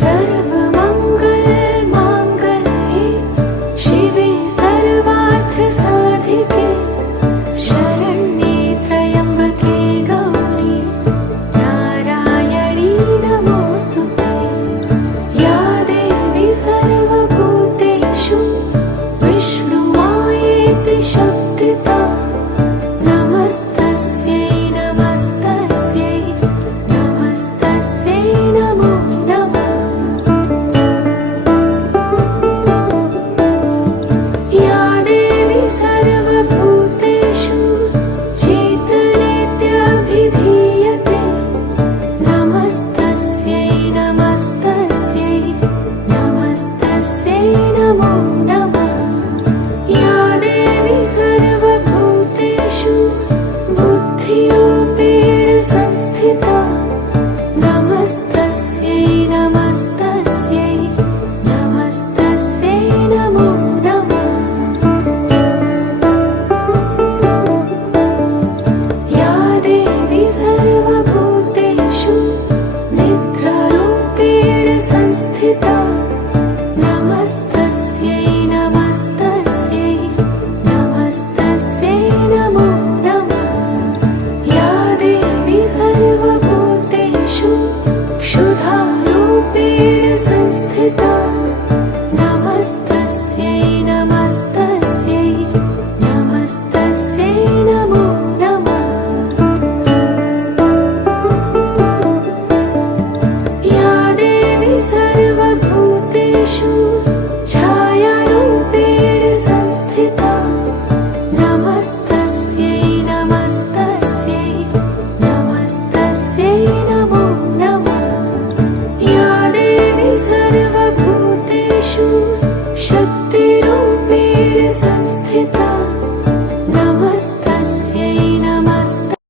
सर्वमङ्गलमाङ्गल्ये शिवे सर्वार्थसाधिके शरण्ये त्र्यम्बके गौरी नारायणी नमोऽस्तुते। या देवी सर्वभूतेषु विष्णुमायेति शब्दिता नमस्तस्यै नमस्तस्यै नमस्तस्यै नमो नमः। या देवी सर्वभूतेषु चेतनेत्यभिधीयते नमस्तस्यै नमस्तस्यै नमस्तस्यै नमो नमः। या देवी सर्वभूतेषु बुद्धिरूपेण संस्थिता नमस्तस्यै नमस्तस्यै नमस्तस्यै नमो नमः। या देवी सर्वभूतेषु निद्रारूपेण संस्थिता नमस्तस्यै नमस्तस्यै नमस्तस्यै नमो नमः। या देवी सर्वभूतेषु क्षुधारूपेण संस्थिता नमस्तस्यै नमस्तस्यै नमस्तस्यै नमो नमः। या देवी सर्वभूतेषु छायारूपेण संस्थिता नमस्तस्यै नमस्तस्यै नमस्तस्यै नमो नमः। या देवी सर्वभूतेषु शक्तिरूपेण संस्थिता